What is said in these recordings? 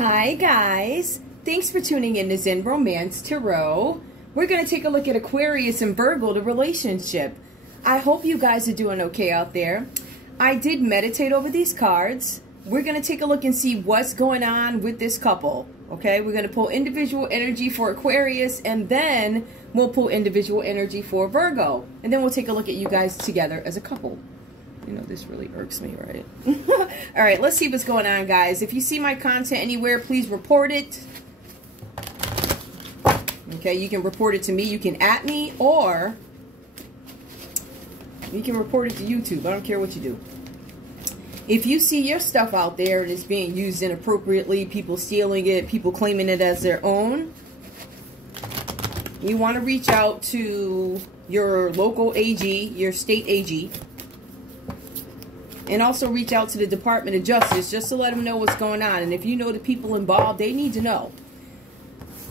Hi guys, thanks for tuning in to Zen Romance Tarot. We're going to take a look at Aquarius and Virgo, the relationship. I hope you guys are doing okay out there. I did meditate over these cards. We're going to take a look and see what's going on with this couple. Okay, we're going to pull individual energy for Aquarius, and then we'll pull individual energy for Virgo. And then we'll take a look at you guys together as a couple. You know, this really irks me, right? All right, let's see what's going on, guys. If you see my content anywhere, please report it. Okay, you can report it to me. You can @ me, or you can report it to YouTube. I don't care what you do. If you see your stuff out there and it's being used inappropriately, people stealing it, people claiming it as their own, you want to reach out to your local AG, your state AG, and also reach out to the Department of Justice just to let them know what's going on. And if you know the people involved, they need to know.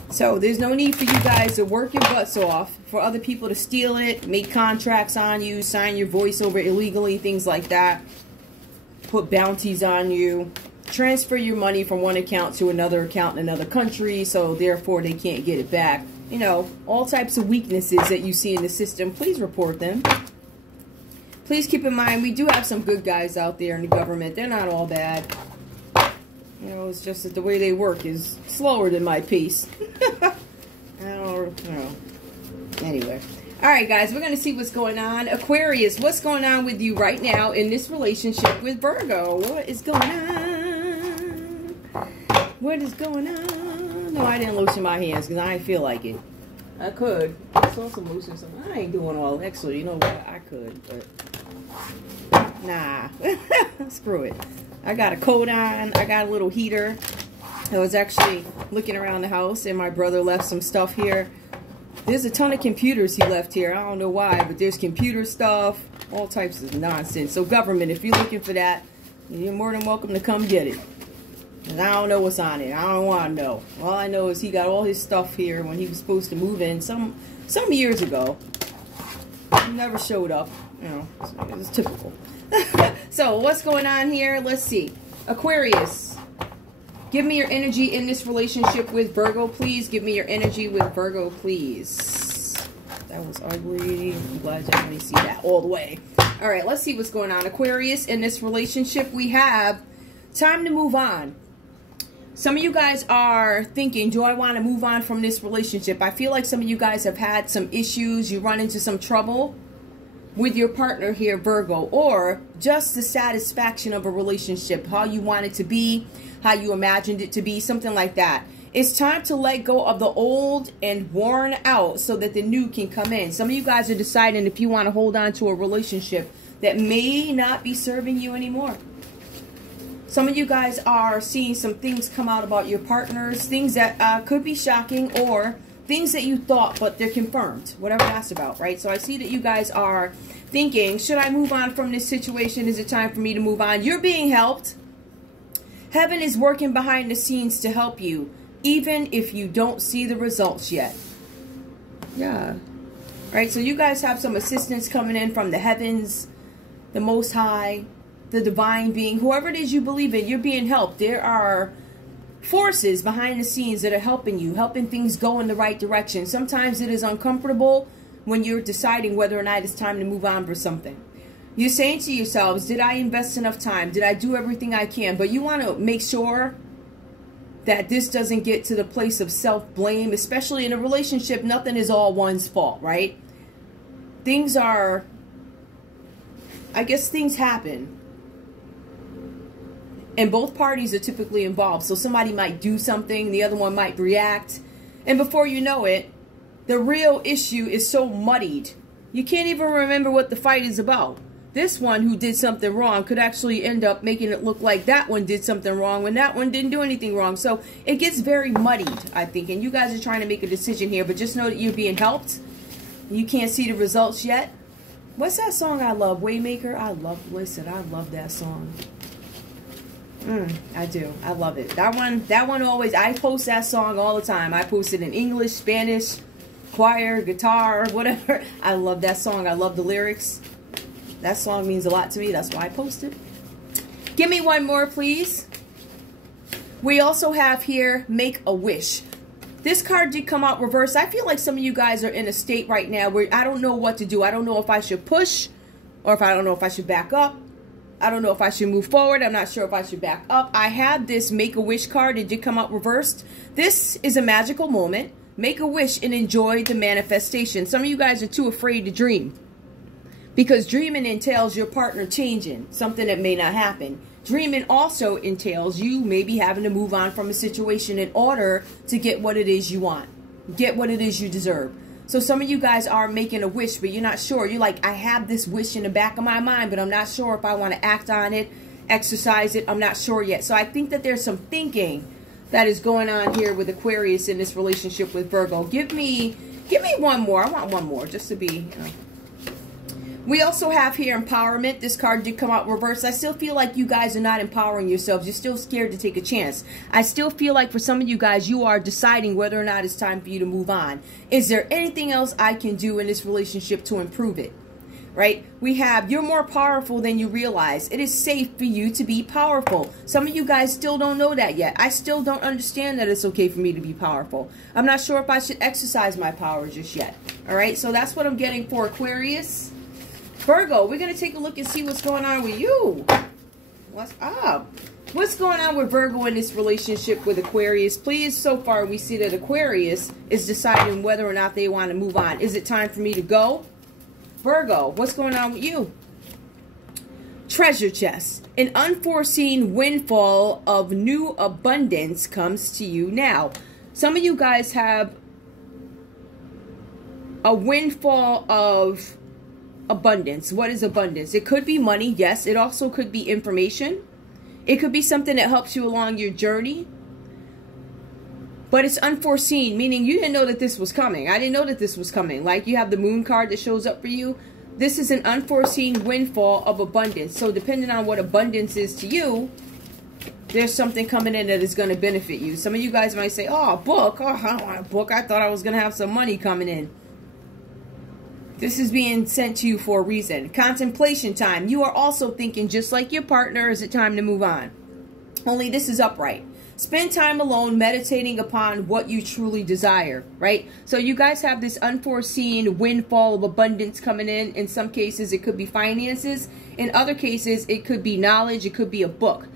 So there's no need for you guys to work your butts off for other people to steal it, make contracts on you, sign your voice over illegally, things like that, put bounties on you, transfer your money from one account to another account in another country, so therefore they can't get it back. You know, all types of weaknesses that you see in the system, please report them. Please keep in mind, we do have some good guys out there in the government. They're not all bad. You know, it's just that the way they work is slower than my pace. I don't know. Anyway. Alright, guys, we're going to see what's going on. Aquarius, what's going on with you right now in this relationship with Virgo? What is going on? What is going on? No, I didn't lotion my hands because I didn't feel like it. I could. I saw some lotion. I ain't doing all. Actually, you know what? I could, but nah. Screw it. I got a coat on. I got a little heater. I was actually looking around the house, and my brother left some stuff here. There's a ton of computers he left here. I don't know why, but there's computer stuff, all types of nonsense. So government, if you're looking for that, you're more than welcome to come get it. And I don't know what's on it. I don't want to know. All I know is he got all his stuff here when he was supposed to move in some years ago. He never showed up. You know, it's typical. So what's going on here? Let's see. Aquarius, give me your energy in this relationship with Virgo, please. Give me your energy with Virgo, please. That was ugly. I'm glad you didn't see that all the way. All right, let's see what's going on. Aquarius, in this relationship, we have time to move on. Some of you guys are thinking, do I want to move on from this relationship? I feel like some of you guys have had some issues. You run into some trouble with your partner here, Virgo, or just the satisfaction of a relationship, how you want it to be, how you imagined it to be, something like that. It's time to let go of the old and worn out so that the new can come in. Some of you guys are deciding if you want to hold on to a relationship that may not be serving you anymore. Some of you guys are seeing some things come out about your partners, things that could be shocking, or things that you thought, but they're confirmed, whatever that's about, right? So I see that you guys are thinking, should I move on from this situation? Is it time for me to move on? You're being helped. Heaven is working behind the scenes to help you, even if you don't see the results yet. Yeah. All right, so you guys have some assistance coming in from the heavens, the Most High, the divine being, whoever it is you believe in, you're being helped. There are forces behind the scenes that are helping you, helping things go in the right direction. Sometimes it is uncomfortable when you're deciding whether or not it's time to move on for something. You're saying to yourselves, did I invest enough time? Did I do everything I can? But you want to make sure that this doesn't get to the place of self-blame, especially in a relationship. Nothing is all one's fault, right? Things are, I guess things happen. And both parties are typically involved. So somebody might do something, the other one might react. And before you know it, the real issue is so muddied. You can't even remember what the fight is about. This one who did something wrong could actually end up making it look like that one did something wrong when that one didn't do anything wrong. So it gets very muddied, I think. And you guys are trying to make a decision here, but just know that you're being helped. You can't see the results yet. What's that song I love? Waymaker? I love that song. I do. I love it. That one always, I post that song all the time. I post it in English, Spanish, choir, guitar, whatever. I love that song. I love the lyrics. That song means a lot to me. That's why I post it. Give me one more, please. We also have here, make a wish. This card did come out reversed. I feel like some of you guys are in a state right now where I don't know what to do. I don't know if I should push or if I don't know if I should back up. I don't know if I should move forward. I'm not sure if I should back up. I have this make a wish card. It did come out reversed. This is a magical moment. Make a wish and enjoy the manifestation. Some of you guys are too afraid to dream because dreaming entails your partner changing, something that may not happen. Dreaming also entails you maybe having to move on from a situation in order to get what it is you want, get what it is you deserve. So some of you guys are making a wish, but you're not sure. You're like, I have this wish in the back of my mind, but I'm not sure if I want to act on it, exercise it. I'm not sure yet. So I think that there's some thinking that is going on here with Aquarius in this relationship with Virgo. Give me one more. I want one more just to be, We also have here empowerment. This card did come out reversed. I still feel like you guys are not empowering yourselves. You're still scared to take a chance. I still feel like for some of you guys, you are deciding whether or not it's time for you to move on. Is there anything else I can do in this relationship to improve it? Right? We have, you're more powerful than you realize. It is safe for you to be powerful. Some of you guys still don't know that yet. I still don't understand that it's okay for me to be powerful. I'm not sure if I should exercise my power just yet. All right? So that's what I'm getting for Aquarius. Virgo, we're going to take a look and see what's going on with you. What's up? What's going on with Virgo in this relationship with Aquarius? Please, so far we see that Aquarius is deciding whether or not they want to move on. Is it time for me to go? Virgo, what's going on with you? Treasure chest. An unforeseen windfall of new abundance comes to you now. Some of you guys have a windfall of abundance. What is abundance? It could be money, yes. It also could be information. It could be something that helps you along your journey. But it's unforeseen, meaning you didn't know that this was coming. I didn't know that this was coming. Like you have the moon card that shows up for you. This is an unforeseen windfall of abundance. So depending on what abundance is to you, there's something coming in that is going to benefit you. Some of you guys might say, oh, a book. Oh, I don't want a book. I thought I was going to have some money coming in. This is being sent to you for a reason. Contemplation time. You are also thinking, just like your partner, is it time to move on? Only this is upright. Spend time alone meditating upon what you truly desire, right? So you guys have this unforeseen windfall of abundance coming in. In some cases, it could be finances. In other cases, it could be knowledge. It could be a book.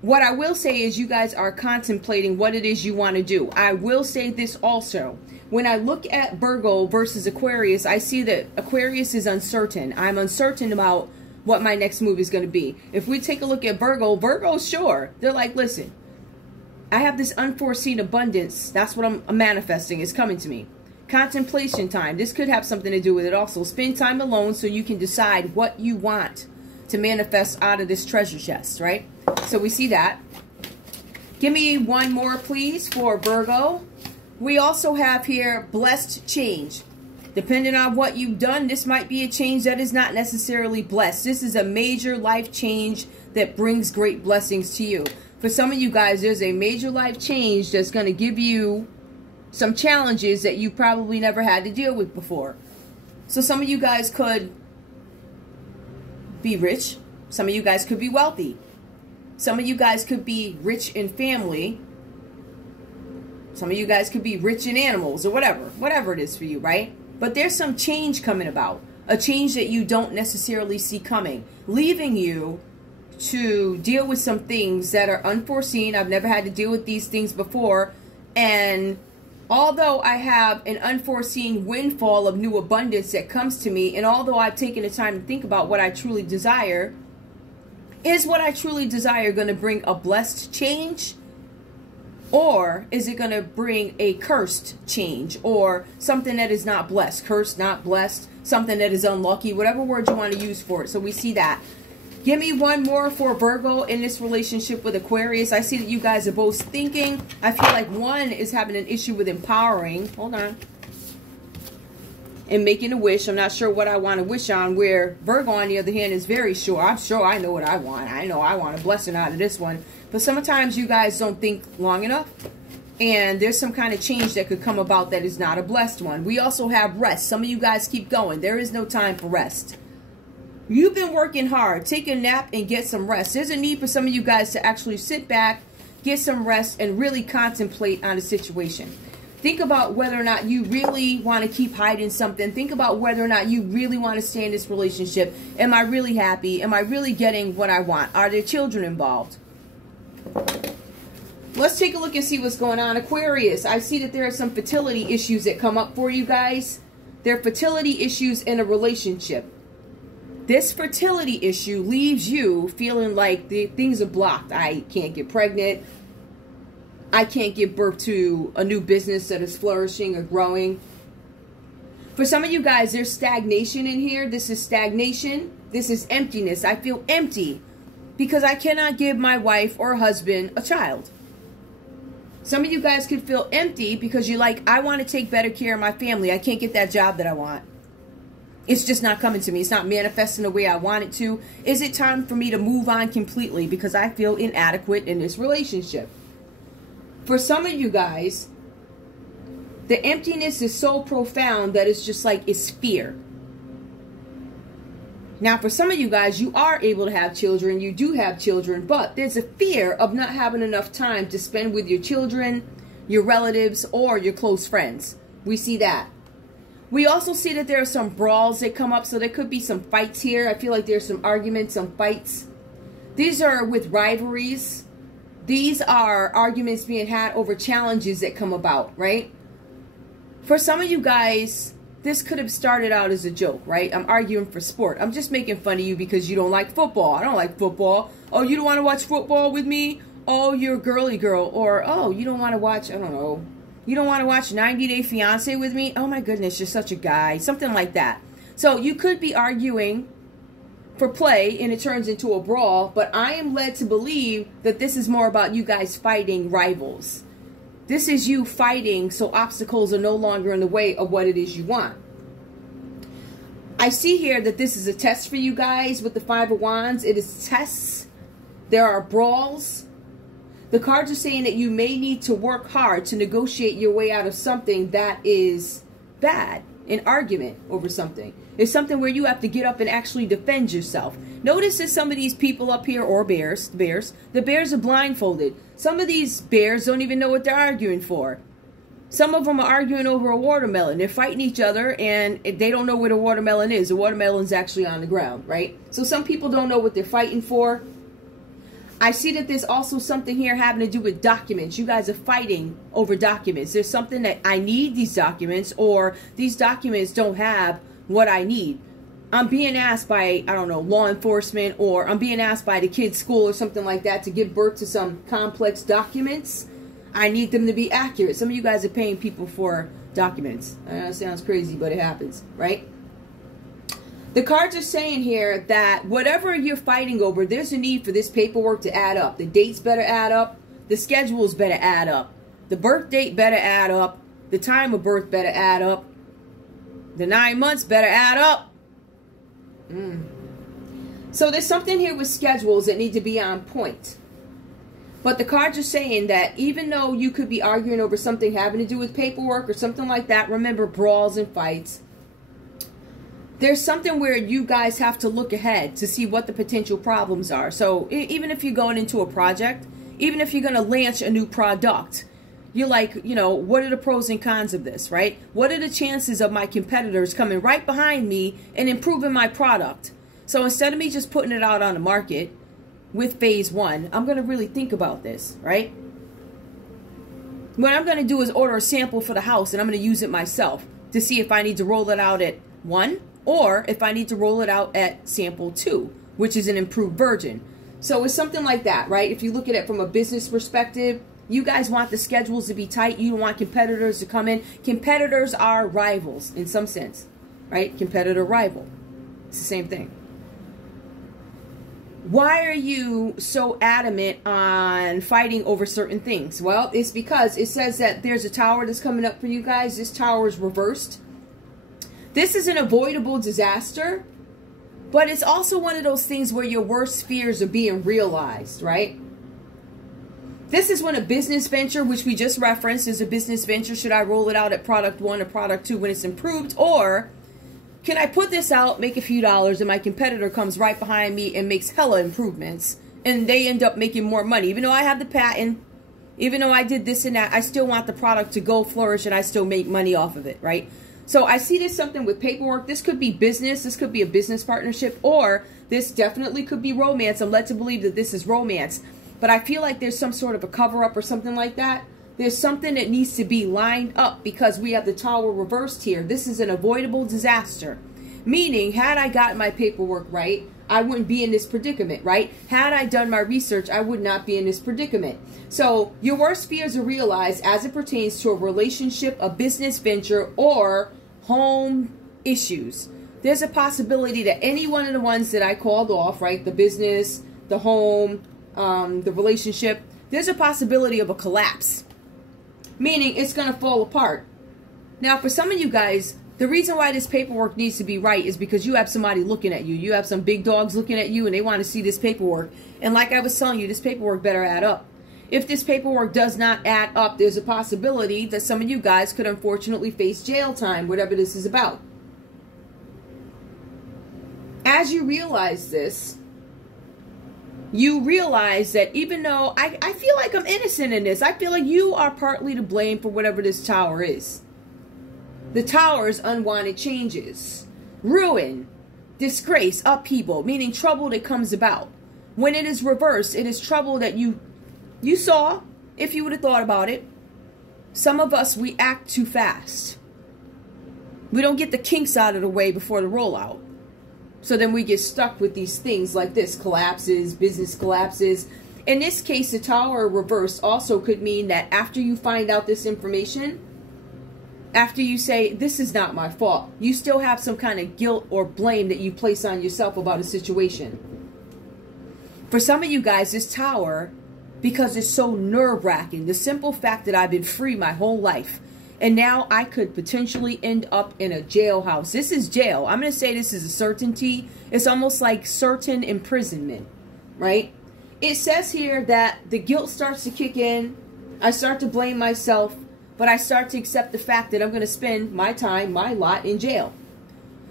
What I will say is you guys are contemplating what it is you want to do. I will say this also. When I look at Virgo versus Aquarius, I see that Aquarius is uncertain. I'm uncertain about what my next move is going to be. If we take a look at Virgo, Virgo's sure. They're like, listen, I have this unforeseen abundance. That's what I'm manifesting. It's coming to me. Contemplation time. This could have something to do with it also. Spend time alone so you can decide what you want to manifest out of this treasure chest, right? So we see that. Give me one more, please, for Virgo. We also have here blessed change. Depending on what you've done, this might be a change that is not necessarily blessed. This is a major life change that brings great blessings to you. For some of you guys, there's a major life change that's going to give you some challenges that you probably never had to deal with before. So some of you guys could be rich. Some of you guys could be wealthy. Some of you guys could be rich in family. Some of you guys could be rich in animals or whatever it is for you, right? But there's some change coming about, a change that you don't necessarily see coming, leaving you to deal with some things that are unforeseen. I've never had to deal with these things before. And although I have an unforeseen windfall of new abundance that comes to me, and although I've taken the time to think about what I truly desire, is what I truly desire going to bring a blessed change? Or is it going to bring a cursed change or something that is not blessed? Cursed, not blessed, something that is unlucky, whatever word you want to use for it. So we see that. Give me one more for Virgo in this relationship with Aquarius. I see that you guys are both thinking. I feel like one is having an issue with empowering. Hold on. And making a wish. I'm not sure what I want to wish on, where Virgo, on the other hand, is very sure. I'm sure I know what I want. I know I want a blessing out of this one. But sometimes you guys don't think long enough. And there's some kind of change that could come about that is not a blessed one. We also have rest. Some of you guys keep going. There is no time for rest. You've been working hard. Take a nap and get some rest. There's a need for some of you guys to actually sit back, get some rest, and really contemplate on the situation. Think about whether or not you really want to keep hiding something. Think about whether or not you really want to stay in this relationship. Am I really happy? Am I really getting what I want? Are there children involved? Let's take a look and see what's going on. Aquarius, I see that there are some fertility issues that come up for you guys. There are fertility issues in a relationship. This fertility issue leaves you feeling like things are blocked. I can't get pregnant. I can't give birth to a new business that is flourishing or growing. For some of you guys, there's stagnation in here. This is stagnation. This is emptiness. I feel empty because I cannot give my wife or husband a child. Some of you guys could feel empty because you're like, I want to take better care of my family. I can't get that job that I want. It's just not coming to me. It's not manifesting the way I want it to. Is it time for me to move on completely because I feel inadequate in this relationship? For some of you guys, the emptiness is so profound that it's just like it's fear. Now, for some of you guys, you are able to have children. You do have children, but there's a fear of not having enough time to spend with your children, your relatives, or your close friends. We see that. We also see that there are some brawls that come up, so there could be some fights here. I feel like there's some arguments, some fights. These are with rivalries. These are arguments being had over challenges that come about, right? For some of you guys, this could have started out as a joke, right? I'm arguing for sport. I'm just making fun of you because you don't like football. I don't like football. Oh, you don't want to watch football with me? Oh, you're a girly girl. Or, oh, you don't want to watch, I don't know. You don't want to watch 90 Day Fiancé with me? Oh my goodness, you're such a guy. Something like that. So you could be arguing for play and it turns into a brawl, but I am led to believe that this is more about you guys fighting rivals. This is you fighting so obstacles are no longer in the way of what it is you want. I see here that this is a test for you guys with the Five of Wands. It is tests. There are brawls. The cards are saying that you may need to work hard to negotiate your way out of something that is bad. An argument over something. It's something where you have to get up and actually defend yourself. Notice that some of these people up here, or bears, the bears are blindfolded. Some of these bears don't even know what they're arguing for. Some of them are arguing over a watermelon. They're fighting each other and they don't know where the watermelon is. The watermelon's actually on the ground, right? So some people don't know what they're fighting for. I see that there's also something here having to do with documents. You guys are fighting over documents. There's something that I need these documents, or these documents don't have what I need. I'm being asked by, I don't know, law enforcement, or I'm being asked by the kid's school or something like that to give birth to some complex documents. I need them to be accurate. Some of you guys are paying people for documents. I know it sounds crazy, but it happens, right? The cards are saying here that whatever you're fighting over, there's a need for this paperwork to add up. The dates better add up. The schedules better add up. The birth date better add up. The time of birth better add up. The 9 months better add up. So there's something here with schedules that need to be on point. But the cards are saying that even though you could be arguing over something having to do with paperwork or something like that, remember brawls and fights. There's something where you guys have to look ahead to see what the potential problems are. So even if you're going into a project, even if you're going to launch a new product, you're like, you know, what are the pros and cons of this, right? What are the chances of my competitors coming right behind me and improving my product? So instead of me just putting it out on the market with phase one, I'm going to really think about this, right? What I'm going to do is order a sample for the house and I'm going to use it myself to see if I need to roll it out at 1 or if I need to roll it out at sample 2, which is an improved version. So it's something like that, right? If you look at it from a business perspective, you guys want the schedules to be tight. You don't want competitors to come in. Competitors are rivals in some sense, right? Competitor, rival. It's the same thing. Why are you so adamant on fighting over certain things? Well, it's because it says that there's a tower that's coming up for you guys. This tower is reversed. This is an avoidable disaster, but it's also one of those things where your worst fears are being realized, right? This is when a business venture, which we just referenced, is a business venture. Should I roll it out at product 1 or product 2 when it's improved? Or can I put this out, make a few dollars, and my competitor comes right behind me and makes hella improvements, and they end up making more money? Even though I have the patent, Even though I did this and that, I still want the product to go flourish and I still make money off of it, right? So I see this something with paperwork. This could be business. This could be a business partnership, or this definitely could be romance. I'm led to believe that this is romance. But I feel like there's some sort of a cover-up or something like that. There's something that needs to be lined up because we have the Tower reversed here. This is an avoidable disaster. Meaning, had I gotten my paperwork right, I wouldn't be in this predicament, right? Had I done my research, I would not be in this predicament. So, your worst fears are realized as it pertains to a relationship, a business venture, or home issues. There's a possibility that any one of the ones that I called off, right? The business, the home, the relationship, there's a possibility of a collapse. Meaning, it's going to fall apart. Now, for some of you guys, the reason why this paperwork needs to be right is because you have somebody looking at you. You have some big dogs looking at you and they want to see this paperwork. And like I was telling you, this paperwork better add up. If this paperwork does not add up, there's a possibility that some of you guys could unfortunately face jail time, whatever this is about. As you realize this, you realize that even though I feel like I'm innocent in this, I feel like you are partly to blame for whatever this Tower is. The Tower is unwanted changes, ruin, disgrace, upheaval, meaning trouble that comes about. When it is reversed, it is trouble that you saw, if you would have thought about it. Some of us, we act too fast. We don't get the kinks out of the way before the rollout. So then we get stuck with these things like this, collapses, business collapses. In this case, the Tower reversed also could mean that after you find out this information, after you say, this is not my fault, you still have some kind of guilt or blame that you place on yourself about a situation. For some of you guys, this Tower, because it's so nerve-wracking, the simple fact that I've been free my whole life, and now I could potentially end up in a jailhouse. This is jail. I'm going to say this is a certainty. It's almost like certain imprisonment, right? It says here that the guilt starts to kick in. I start to blame myself. But I start to accept the fact that I'm going to spend my time, my lot, in jail.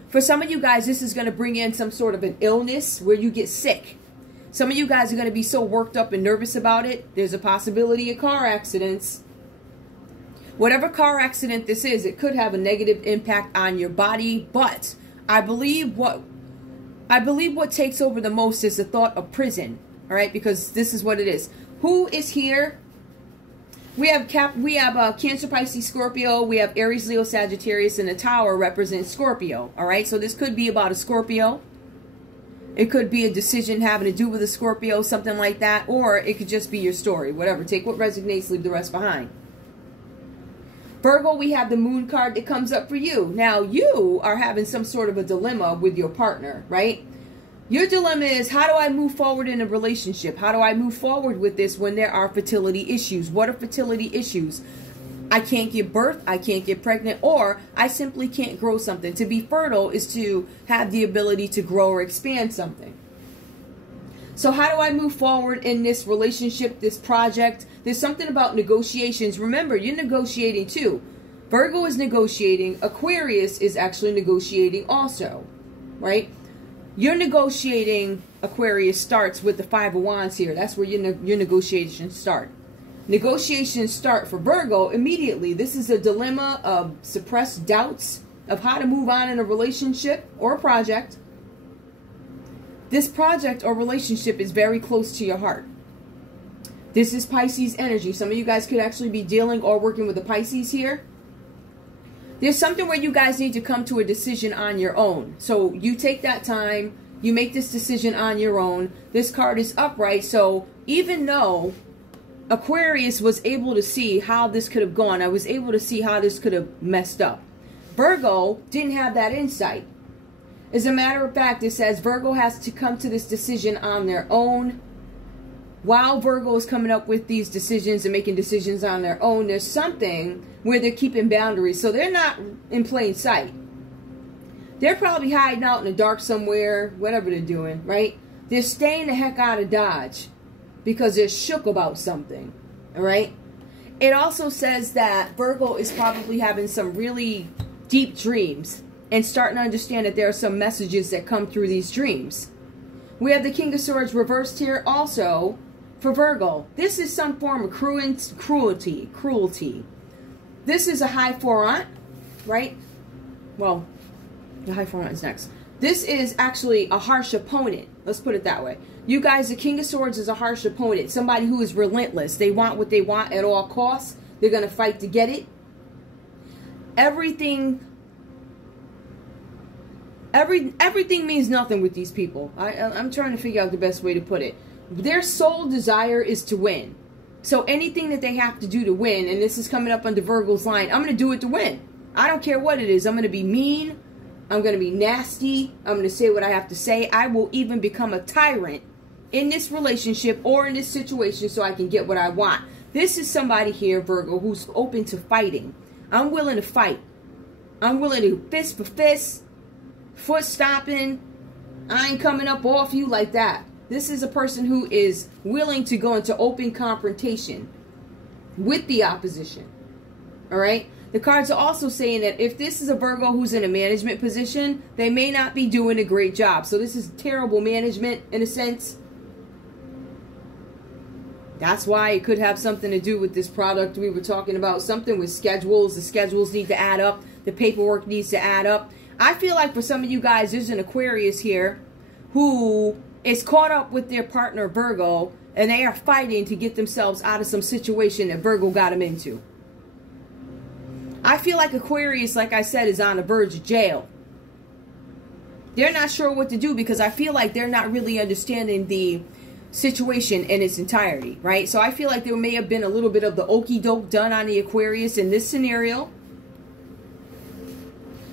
For some of you guys, this is going to bring in some sort of an illness where you get sick. Some of you guys are going to be so worked up and nervous about it. There's a possibility of car accidents. Whatever car accident this is, it could have a negative impact on your body. But I believe what takes over the most is the thought of prison. All right, because this is what it is. Who is here? We have Cancer, Pisces, Scorpio. We have Aries, Leo, Sagittarius, and the Tower represents Scorpio. All right, so this could be about a Scorpio. It could be a decision having to do with a Scorpio, something like that, or it could just be your story. Whatever. Take what resonates, leave the rest behind. Virgo, we have the Moon card that comes up for you. Now, you are having some sort of a dilemma with your partner, right? Your dilemma is, how do I move forward in a relationship? How do I move forward with this when there are fertility issues? What are fertility issues? I can't give birth, I can't get pregnant, or I simply can't grow something. To be fertile is to have the ability to grow or expand something. So how do I move forward in this relationship, this project? There's something about negotiations. Remember, you're negotiating too. Virgo is negotiating. Aquarius is actually negotiating also, right? Your negotiating, Aquarius, starts with the Five of Wands here. That's where your negotiations start. Negotiations start for Virgo immediately. This is a dilemma of suppressed doubts of how to move on in a relationship or a project. This project or relationship is very close to your heart. This is Pisces energy. Some of you guys could actually be dealing or working with the Pisces here. There's something where you guys need to come to a decision on your own. So you take that time, you make this decision on your own. This card is upright, so even though Aquarius was able to see how this could have gone, I was able to see how this could have messed up. Virgo didn't have that insight. As a matter of fact, it says Virgo has to come to this decision on their own. While Virgo is coming up with these decisions and making decisions on their own, there's something where they're keeping boundaries. So they're not in plain sight. They're probably hiding out in the dark somewhere, whatever they're doing, right? They're staying the heck out of Dodge because they're shook about something, all right? It also says that Virgo is probably having some really deep dreams and starting to understand that there are some messages that come through these dreams. We have the King of Swords reversed here also. For Virgo, this is some form of cruelty. This is a high four-aunt, right? Well, the high four-aunt is next. This is actually a harsh opponent. Let's put it that way. You guys, the King of Swords is a harsh opponent. Somebody who is relentless. They want what they want at all costs. They're going to fight to get it. Everything means nothing with these people. I'm trying to figure out the best way to put it. Their sole desire is to win. So anything that they have to do to win, and this is coming up under Virgo's line, I'm going to do it to win. I don't care what it is. I'm going to be mean. I'm going to be nasty. I'm going to say what I have to say. I will even become a tyrant in this relationship or in this situation so I can get what I want. This is somebody here, Virgo, who's open to fighting. I'm willing to fight. I'm willing to fist for fist, foot stomping. I ain't coming up off you like that. This is a person who is willing to go into open confrontation with the opposition. All right? The cards are also saying that if this is a Virgo who's in a management position, they may not be doing a great job. So this is terrible management in a sense. That's why it could have something to do with this product we were talking about. Something with schedules. The schedules need to add up. The paperwork needs to add up. I feel like for some of you guys, there's an Aquarius here who is caught up with their partner Virgo, and they are fighting to get themselves out of some situation that Virgo got them into. I feel like Aquarius, like I said, is on the verge of jail. They're not sure what to do because I feel like they're not really understanding the situation in its entirety, right? So I feel like there may have been a little bit of the okie doke done on the Aquarius in this scenario.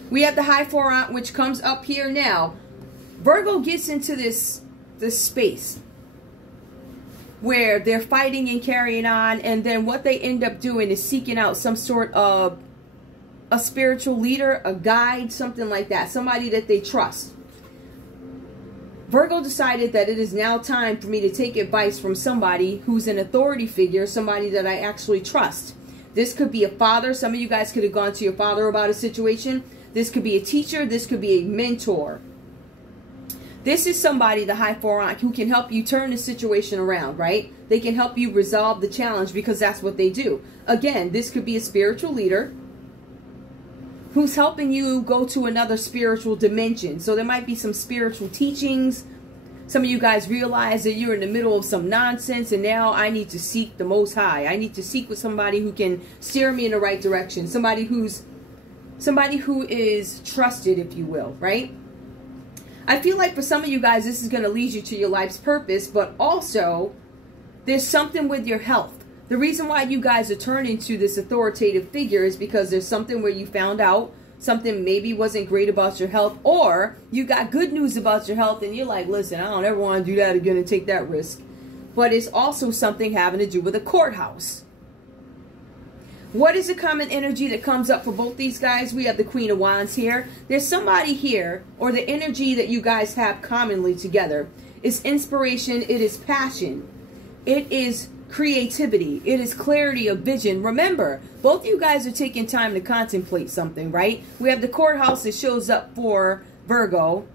We have the high four-aunt, which comes up here now. Virgo gets into this space where they're fighting and carrying on, and then what they end up doing is seeking out some sort of a spiritual leader, a guide, something like that, somebody that they trust. Virgo decided that it is now time for me to take advice from somebody who's an authority figure, somebody that I actually trust. This could be a father. Some of you guys could have gone to your father about a situation. This could be a teacher. This could be a mentor. This is somebody, the high four-aunt, who can help you turn the situation around, right? They can help you resolve the challenge because that's what they do. Again, this could be a spiritual leader who's helping you go to another spiritual dimension. So there might be some spiritual teachings. Some of you guys realize that you're in the middle of some nonsense, and now I need to seek the Most High. I need to seek with somebody who can steer me in the right direction. Somebody who is trusted, if you will, right? I feel like for some of you guys, this is going to lead you to your life's purpose, but also there's something with your health. The reason why you guys are turning to this authoritative figure is because there's something where you found out something maybe wasn't great about your health, or you got good news about your health and you're like, listen, I don't ever want to do that again and take that risk. But it's also something having to do with a courthouse. What is the common energy that comes up for both these guys? We have the Queen of Wands here. There's somebody here, or the energy that you guys have commonly together is inspiration, it is passion, it is creativity, it is clarity of vision. Remember, both of you guys are taking time to contemplate something, right? We have the courthouse that shows up for Virgo,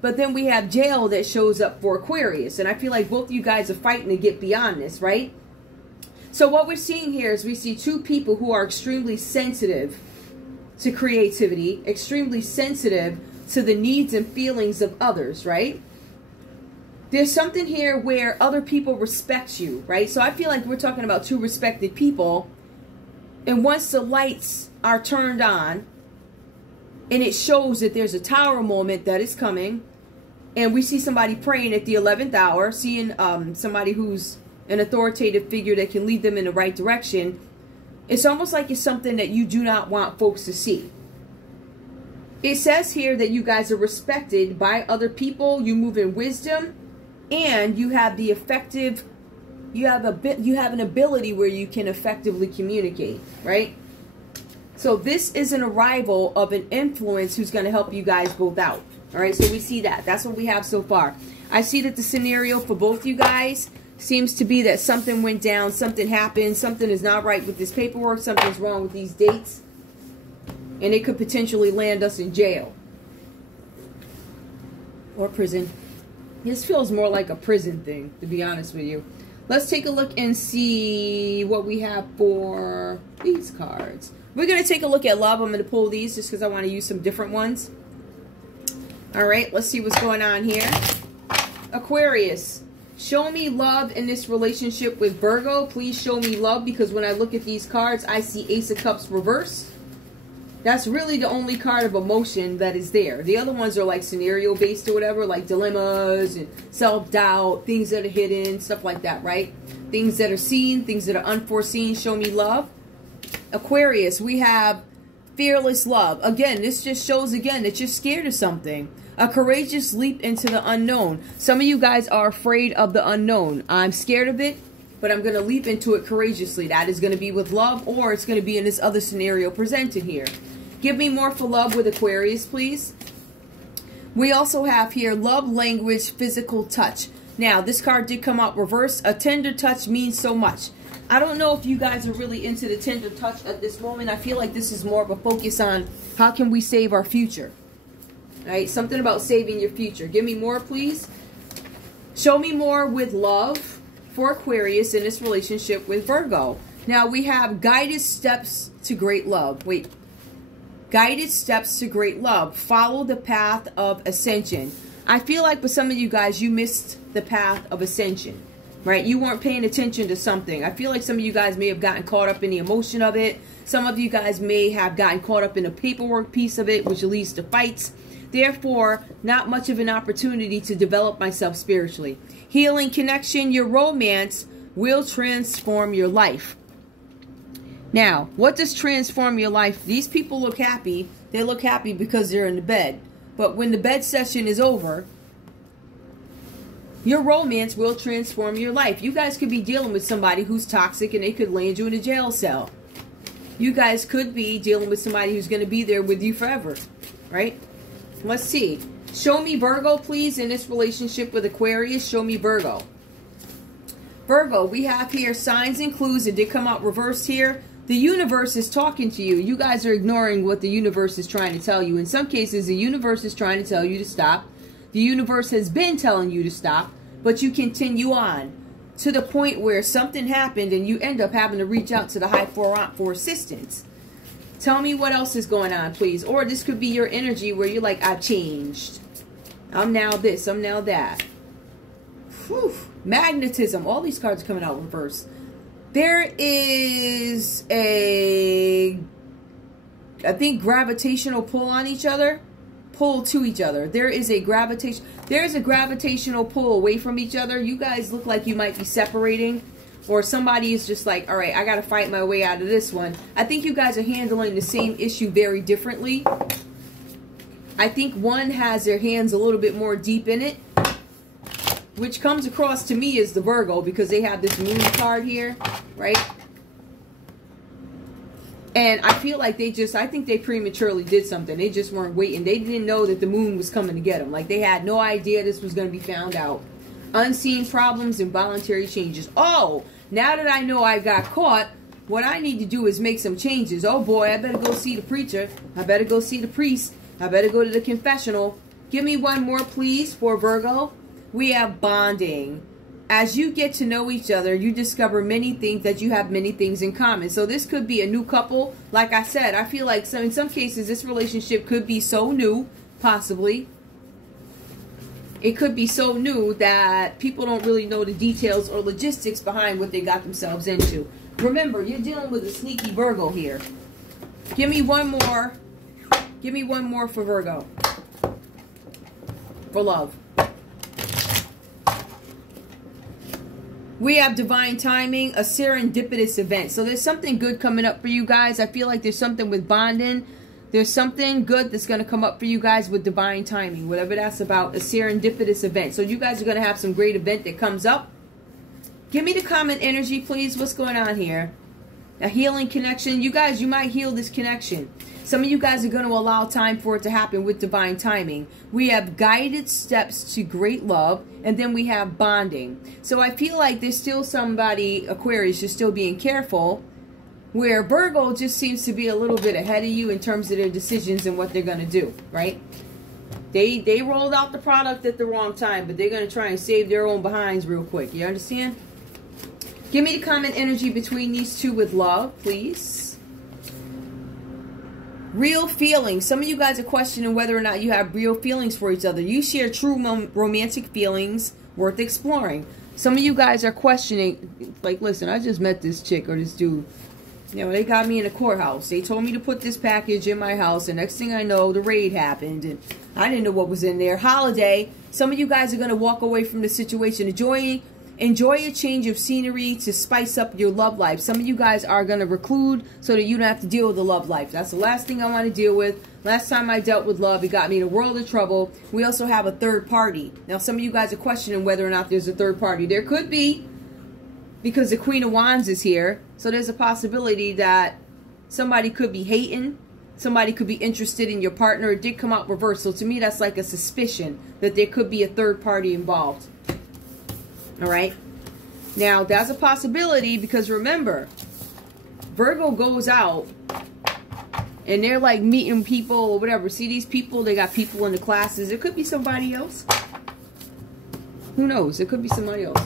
but then we have jail that shows up for Aquarius. And I feel like both of you guys are fighting to get beyond this, right? So what we're seeing here is we see two people who are extremely sensitive to creativity, extremely sensitive to the needs and feelings of others, right? There's something here where other people respect you, right? So I feel like we're talking about two respected people. And once the lights are turned on, and it shows that there's a tower moment that is coming, and we see somebody praying at the 11th hour, seeing somebody who's an authoritative figure that can lead them in the right direction, it's almost like it's something that you do not want folks to see. It says here that you guys are respected by other people, you move in wisdom, and you have the effective, you have an ability where you can effectively communicate, right? So this is an arrival of an influence who's going to help you guys both out. All right, so we see that. That's what we have so far. I see that the scenario for both you guys seems to be that something went down, something happened, something is not right with this paperwork, something's wrong with these dates, and it could potentially land us in jail or prison. This feels more like a prison thing, to be honest with you. Let's take a look and see what we have for these cards. We're going to take a look at love. I'm going to pull these just because I want to use some different ones. All right, let's see what's going on here. Aquarius, show me love in this relationship with Virgo. Please show me love, because when I look at these cards, I see Ace of Cups reversed. That's really the only card of emotion that is there. The other ones are like scenario based or whatever, like dilemmas and self-doubt, things that are hidden, stuff like that, right? Things that are seen, things that are unforeseen. Show me love. Aquarius, we have fearless love. Again, this just shows again that you're scared of something. A courageous leap into the unknown. Some of you guys are afraid of the unknown. I'm scared of it, but I'm going to leap into it courageously. That is going to be with love, or it's going to be in this other scenario presented here. Give me more for love with Aquarius, please. We also have here love language, physical touch. Now, this card did come out reversed. A tender touch means so much. I don't know if you guys are really into the tender touch at this moment. I feel like this is more of a focus on how can we save our future. All right, something about saving your future. Give me more, please. Show me more with love for Aquarius in this relationship with Virgo. Now, we have guided steps to great love. Wait. Guided steps to great love. Follow the path of ascension. I feel like for some of you guys, you missed the path of ascension, right? You weren't paying attention to something. I feel like some of you guys may have gotten caught up in the emotion of it. Some of you guys may have gotten caught up in the paperwork piece of it, which leads to fights. Therefore, not much of an opportunity to develop myself spiritually. Healing connection, your romance will transform your life. Now, what does transform your life? These people look happy. They look happy because they're in the bed. But when the bed session is over, your romance will transform your life. You guys could be dealing with somebody who's toxic and they could land you in a jail cell. You guys could be dealing with somebody who's going to be there with you forever, right? Let's see. Show me Virgo, please, in this relationship with Aquarius. Show me Virgo. Virgo, we have here signs and clues. It did come out reversed here. The universe is talking to you. You guys are ignoring what the universe is trying to tell you. In some cases, the universe is trying to tell you to stop. The universe has been telling you to stop, but you continue on to the point where something happened and you end up having to reach out to the high for assistance. Tell me what else is going on, please. Or this could be your energy where you're like, I've changed. I'm now this, I'm now that. Whew. Magnetism. All these cards are coming out reverse. There is a, I think, gravitational pull on each other. Pull to each other. There is a gravitational pull away from each other. You guys look like you might be separating. Or somebody is just like, all right, I got to fight my way out of this one. I think you guys are handling the same issue very differently. I think one has their hands a little bit more deep in it, which comes across to me as the Virgo, because they have this moon card here, right? And I feel like I think they prematurely did something. They just weren't waiting. They didn't know that the moon was coming to get them. Like, they had no idea this was going to be found out. Unseen problems, involuntary changes. Oh, now that I know I got caught, what I need to do is make some changes. Oh boy, I better go see the preacher. I better go see the priest. I better go to the confessional. Give me one more, please, for Virgo. We have bonding. As you get to know each other, you discover many things, that you have many things in common. So this could be a new couple. Like I said, I feel like in some cases this relationship could be so new, possibly. It could be so new that people don't really know the details or logistics behind what they got themselves into. Remember, you're dealing with a sneaky Virgo here. Give me one more. Give me one more for Virgo. For love. We have divine timing, a serendipitous event. So there's something good coming up for you guys. I feel like there's something with bonding. There's something good that's going to come up for you guys with divine timing. Whatever that's about, a serendipitous event. So you guys are going to have some great event that comes up. Give me the common energy, please. What's going on here? A healing connection. You guys, you might heal this connection. Some of you guys are going to allow time for it to happen with divine timing. We have guided steps to great love. And then we have bonding. So I feel like there's still somebody, Aquarius, you're still being careful. Where Virgo just seems to be a little bit ahead of you in terms of their decisions and what they're going to do, right? They rolled out the product at the wrong time, but they're going to try and save their own behinds real quick. You understand? Give me the common energy between these two with love, please. Real feelings. Some of you guys are questioning whether or not you have real feelings for each other. You share true romantic feelings worth exploring. Some of you guys are questioning, like, listen, I just met this chick or this dude. You know, they got me in a courthouse. They told me to put this package in my house, and next thing I know, the raid happened, and I didn't know what was in there. Holiday. Some of you guys are going to walk away from the situation. Enjoy a change of scenery to spice up your love life. Some of you guys are going to reclude so that you don't have to deal with the love life. That's the last thing I want to deal with. Last time I dealt with love, it got me in a world of trouble. We also have a third party. Now, some of you guys are questioning whether or not there's a third party. There could be, because the Queen of Wands is here. So there's a possibility that somebody could be hating. Somebody could be interested in your partner. It did come out reversed. So to me, that's like a suspicion that there could be a third party involved. All right. Now, that's a possibility because remember, Virgo goes out and they're like meeting people or whatever. See these people? They got people in the classes. It could be somebody else. Who knows? It could be somebody else.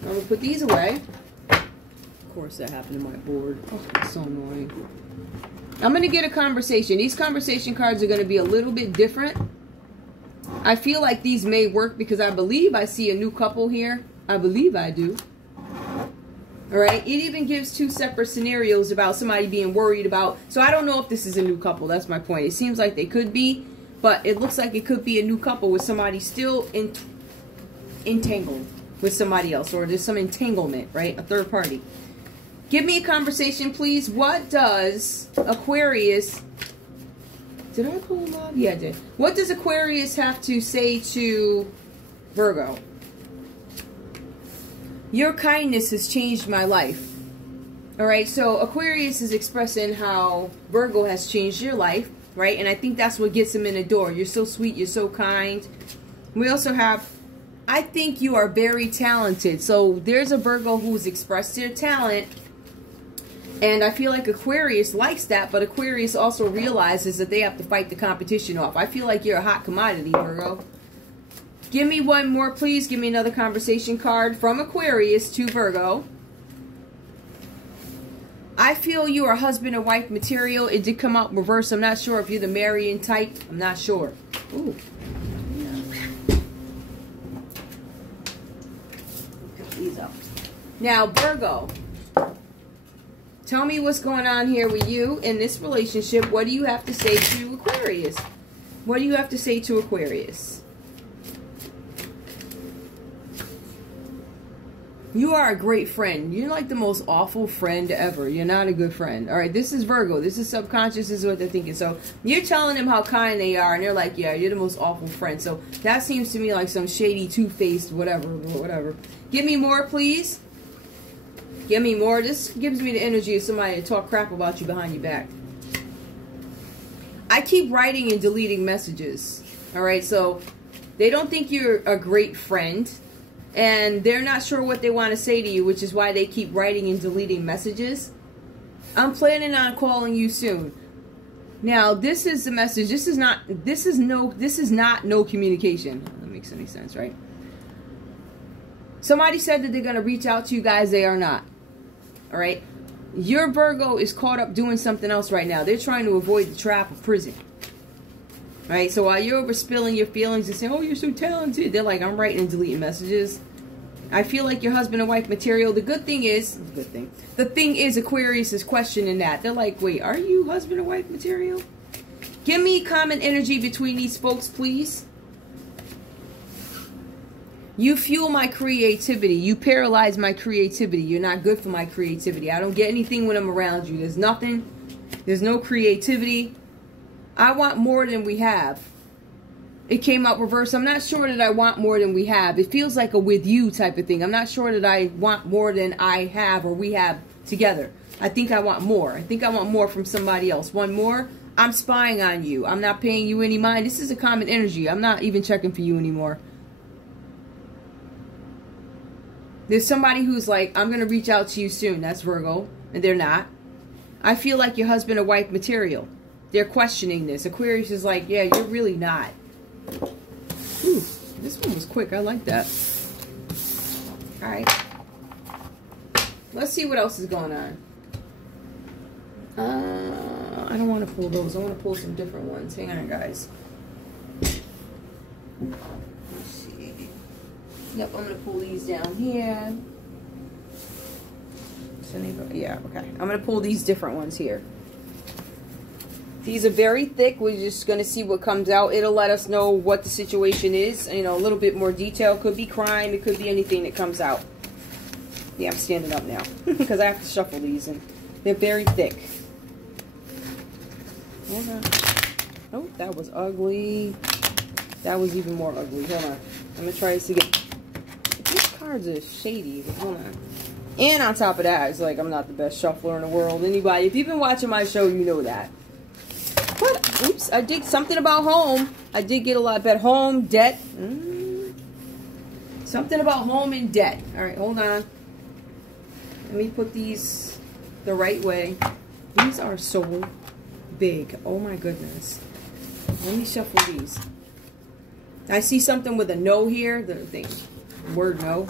I'm going to put these away. Of course, that happened to my board. Oh, it's so annoying. I'm going to get a conversation. These conversation cards are going to be a little bit different. I feel like these may work because I believe I see a new couple here. I believe I do. All right. It even gives two separate scenarios about somebody being worried about. So I don't know if this is a new couple. That's my point. It seems like they could be, but it looks like it could be a new couple with somebody still entangled with somebody else, or there's some entanglement, right? A third party. Give me a conversation, please. What does Aquarius... Did I pull love? Yeah, I did. What does Aquarius have to say to Virgo? Your kindness has changed my life. All right, so Aquarius is expressing how Virgo has changed your life, right? And I think that's what gets him in the door. You're so sweet. You're so kind. We also have, I think you are very talented. So there's a Virgo who's expressed their talent. And I feel like Aquarius likes that, but Aquarius also realizes that they have to fight the competition off. I feel like you're a hot commodity, Virgo. Give me one more, please. Give me another conversation card from Aquarius to Virgo. I feel you are husband and wife material. It did come out reverse. I'm not sure if you're the marrying type. I'm not sure. Ooh. Pick these up. Now, Virgo. Tell me what's going on here with you in this relationship. What do you have to say to Aquarius? What do you have to say to Aquarius? You are a great friend. You're like the most awful friend ever. You're not a good friend. All right, this is Virgo. This is subconscious. This is what they're thinking. So you're telling them how kind they are, and they're like, yeah, you're the most awful friend. So that seems to me like some shady, two-faced, whatever. Give me more, please. Give me more. This gives me the energy of somebody to talk crap about you behind your back. I keep writing and deleting messages. All right, so they don't think you're a great friend, and they're not sure what they want to say to you, which is why they keep writing and deleting messages. I'm planning on calling you soon. Now, this is the message. This is not no communication. That makes any sense, right? Somebody said that they're going to reach out to you guys. They are not. All right. Your Virgo is caught up doing something else right now. They're trying to avoid the trap of prison. All right. So while you're over spilling your feelings and saying, oh, you're so talented, they're like, I'm writing and deleting messages. I feel like your husband and wife material. The thing is Aquarius is questioning that. They're like, wait, are you husband and wife material? Give me common energy between these folks, please. You fuel my creativity. You paralyze my creativity. You're not good for my creativity. I don't get anything when I'm around you. There's nothing. There's no creativity. I want more than we have. It came out reverse. I'm not sure that I want more than we have. It feels like a with you type of thing. I'm not sure that I want more than I have or we have together. I think I want more. I think I want more from somebody else. One more. I'm spying on you. I'm not paying you any mind. This is a common energy. I'm not even checking for you anymore. There's somebody who's like, I'm going to reach out to you soon. That's Virgo. And they're not. I feel like your husband or wife material. They're questioning this. Aquarius is like, yeah, you're really not. Ooh, this one was quick. I like that. All right. Let's see what else is going on. I don't want to pull those. I want to pull some different ones. Hang on, guys. Let's see. Yep, I'm going to pull these down here. Yeah, okay. I'm going to pull these different ones here. These are very thick. We're just going to see what comes out. It'll let us know what the situation is. You know, a little bit more detail. Could be crime. It could be anything that comes out. Yeah, I'm standing up now because I have to shuffle these, and they're very thick. Hold on. Oh, that was ugly. That was even more ugly. Hold on. I'm going to try this again. These cards are shady. Hold on. And on top of that, it's like I'm not the best shuffler in the world. Anybody, if you've been watching my show, you know that. But, oops, I did something about home. I did get a lot better. Home, debt. Something about home and debt. All right, hold on. Let me put these the right way. These are so big. Oh, my goodness. Let me shuffle these. I see something with a no here. The thing. Word no.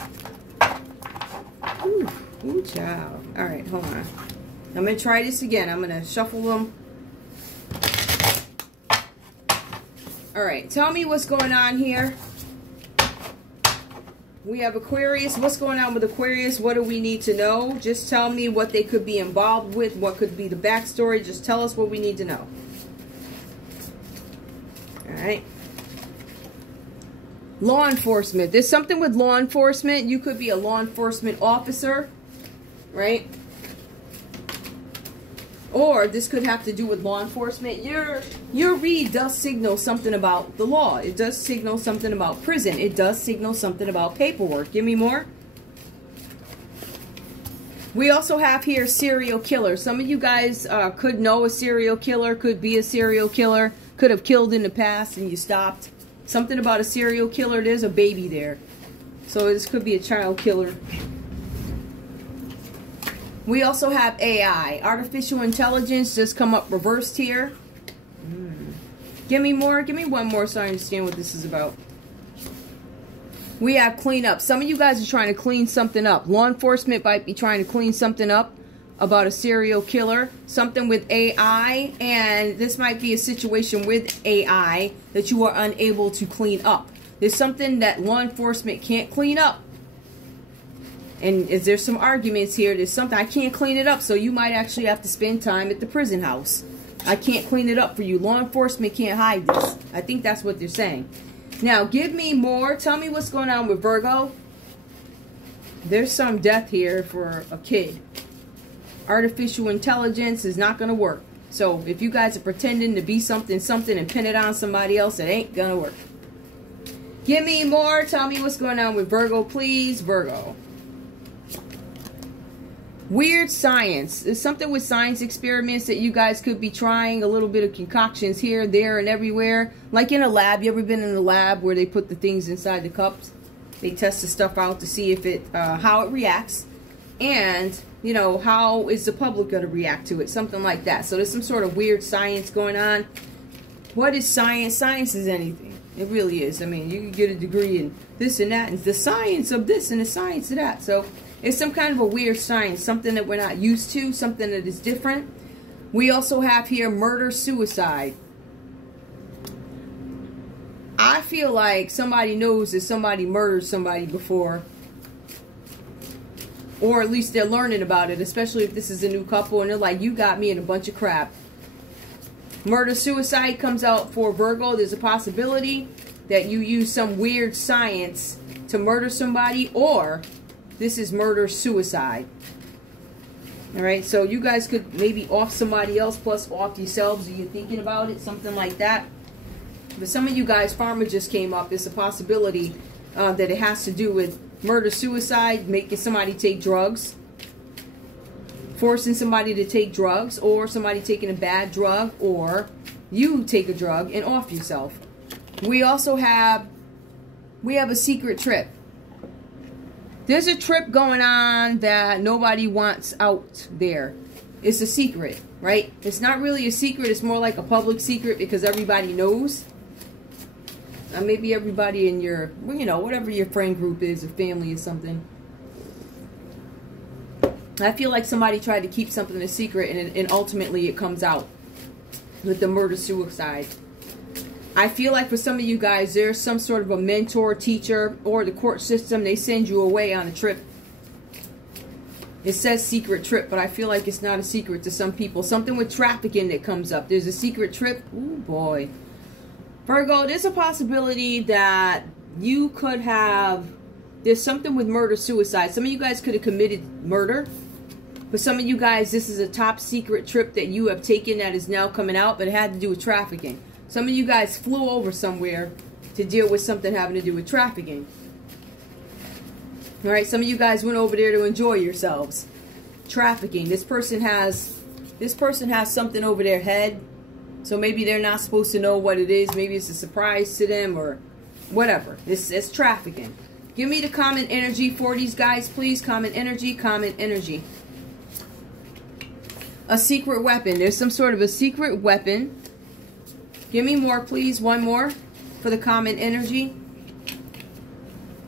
Ooh, child. All right, hold on. I'm going to try this again. I'm going to shuffle them. All right, tell me what's going on here. We have Aquarius. What's going on with Aquarius? What do we need to know? Just tell me what they could be involved with. What could be the backstory. Just tell us what we need to know. All right. Law enforcement. There's something with law enforcement. You could be a law enforcement officer, right? Or this could have to do with law enforcement. Your read does signal something about the law. It does signal something about prison. It does signal something about paperwork. Give me more. We also have here serial killer. Some of you guys could know a serial killer, could be a serial killer, could have killed in the past and you stopped. Something about a serial killer. There's a baby there. So this could be a child killer. We also have AI. Artificial intelligence just come up reversed here. Give me more. Give me one more so I understand what this is about. We have cleanup. Some of you guys are trying to clean something up. Law enforcement might be trying to clean something up about a serial killer. Something with AI. And this might be a situation with AI that you are unable to clean up. There's something that law enforcement can't clean up. And is there some arguments here? There's something I can't clean it up, so you might actually have to spend time at the prison house. I can't clean it up for you. Law enforcement can't hide this. I think that's what they're saying. Now, give me more. Tell me what's going on with Virgo. There's some death here for a kid. Artificial intelligence is not going to work. So if you guys are pretending to be something and pin it on somebody else, it ain't going to work. Give me more. Tell me what's going on with Virgo, please. Virgo. Weird science. There's something with science experiments that you guys could be trying. A little bit of concoctions here, there, and everywhere. Like in a lab. You ever been in a lab where they put the things inside the cups? They test the stuff out to see if it, how it reacts. And, you know, how is the public going to react to it? Something like that. So there's some sort of weird science going on. What is science? Science is anything. It really is. I mean, you can get a degree in this and that. And the science of this and the science of that. So it's some kind of a weird science, something that we're not used to, something that is different. We also have here murder-suicide. I feel like somebody knows that somebody murdered somebody before. Or at least they're learning about it, especially if this is a new couple and they're like, you got me in a bunch of crap. Murder-suicide comes out for Virgo. There's a possibility that you use some weird science to murder somebody, or this is murder-suicide. Alright, so you guys could maybe off somebody else plus off yourselves. Are you thinking about it? Something like that. But some of you guys, Farmer just came up. It's a possibility that it has to do with murder-suicide, making somebody take drugs, forcing somebody to take drugs, or somebody taking a bad drug, or you take a drug and off yourself. We also have, a secret trip. There's a trip going on that nobody wants out there. It's a secret, right? It's not really a secret. It's more like a public secret because everybody knows. Maybe everybody in your, you know, whatever your friend group is, or family or something. I feel like somebody tried to keep something a secret, and ultimately it comes out with the murder-suicide. I feel like for some of you guys, there's some sort of a mentor, teacher, or the court system. They send you away on a trip. It says secret trip, but I feel like it's not a secret to some people. Something with trafficking that comes up. There's a secret trip. Ooh, boy. Virgo, there's a possibility that you could have... There's something with murder-suicide. Some of you guys could have committed murder. For some of you guys, this is a top secret trip that you have taken that is now coming out, but it had to do with trafficking. Some of you guys flew over somewhere to deal with something having to do with trafficking. Alright, some of you guys went over there to enjoy yourselves. Trafficking. This person has something over their head. So maybe they're not supposed to know what it is. Maybe it's a surprise to them or whatever. It's trafficking. Give me the common energy for these guys, please. Common energy, common energy. A secret weapon. There's some sort of a secret weapon. Give me more, please. One more for the common energy.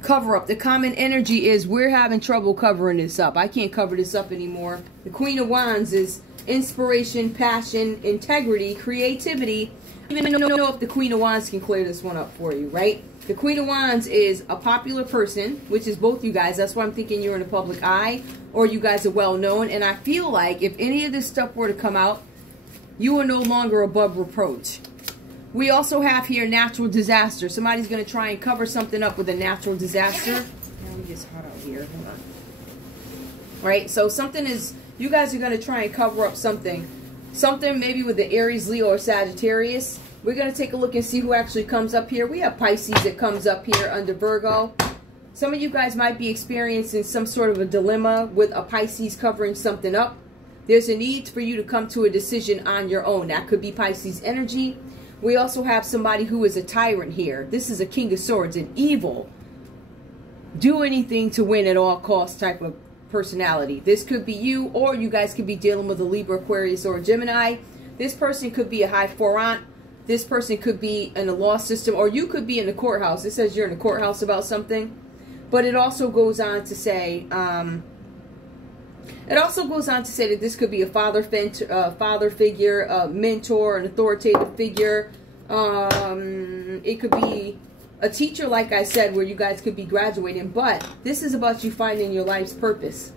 Cover up. The common energy is we're having trouble covering this up. I can't cover this up anymore. The Queen of Wands is inspiration, passion, integrity, creativity. I don't know if the Queen of Wands can clear this one up for you, right? The Queen of Wands is a popular person, which is both you guys. That's why I'm thinking you're in the public eye, or you guys are well known. And I feel like if any of this stuff were to come out, you are no longer above reproach. We also have here natural disaster. Somebody's going to try and cover something up with a natural disaster. Let me just hot out here. Hold on. All right, so something is, you guys are going to try and cover up something. Something maybe with the Aries, Leo, or Sagittarius. We're going to take a look and see who actually comes up here. We have Pisces that comes up here under Virgo. Some of you guys might be experiencing some sort of a dilemma with a Pisces covering something up. There's a need for you to come to a decision on your own. That could be Pisces energy. We also have somebody who is a tyrant here. This is a King of Swords, an evil, do anything to win at all costs type of personality. This could be you, or you guys could be dealing with a Libra, Aquarius, or a Gemini. This person could be a high forant. This person could be in the law system, or you could be in the courthouse. It says you're in the courthouse about something. But it also goes on to say... that this could be a father figure, a mentor, an authoritative figure. It could be a teacher, like I said, where you guys could be graduating. But this is about you finding your life's purpose.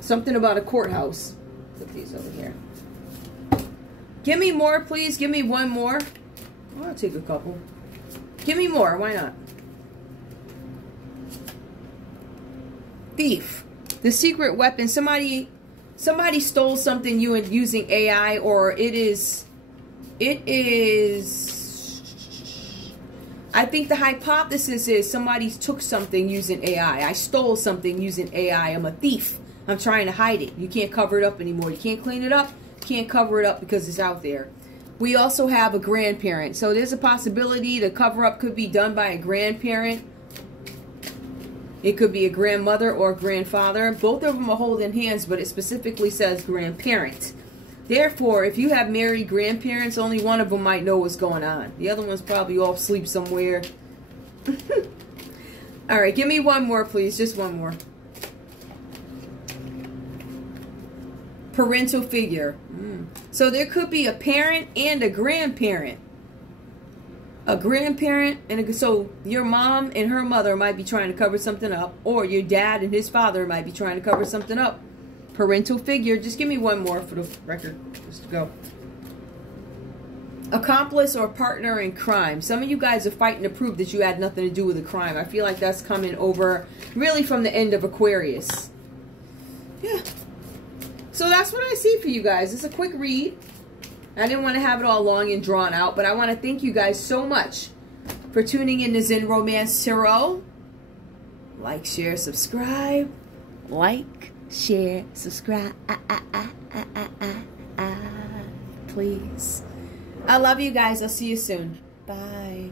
Something about a courthouse. Put these over here. Give me more, please. Give me one more. Oh, I'll take a couple. Give me more. Why not? Thief. The secret weapon. Somebody stole something using AI, or it is. I think the hypothesis is somebody took something using AI. I stole something using AI. I'm a thief. I'm trying to hide it. You can't cover it up anymore. You can't clean it up. You can't cover it up because it's out there. We also have a grandparent. So there's a possibility the cover up could be done by a grandparent. It could be a grandmother or a grandfather. Both of them are holding hands, but it specifically says grandparent. Therefore, if you have married grandparents, only one of them might know what's going on. The other one's probably off sleep somewhere. All right, give me one more, please. Just one more. Parental figure. So there could be a parent and a grandparent. A grandparent, and so your mom and her mother might be trying to cover something up, or your dad and his father might be trying to cover something up. Parental figure. Just give me one more for the record. Just to go. Accomplice or partner in crime. Some of you guys are fighting to prove that you had nothing to do with a crime. I feel like that's coming over really from the end of Aquarius. Yeah. So that's what I see for you guys. It's a quick read. I didn't want to have it all long and drawn out, but I want to thank you guys so much for tuning in to Zen Romance Tarot. Like, share, subscribe. Like, share, subscribe. Please. I love you guys. I'll see you soon. Bye.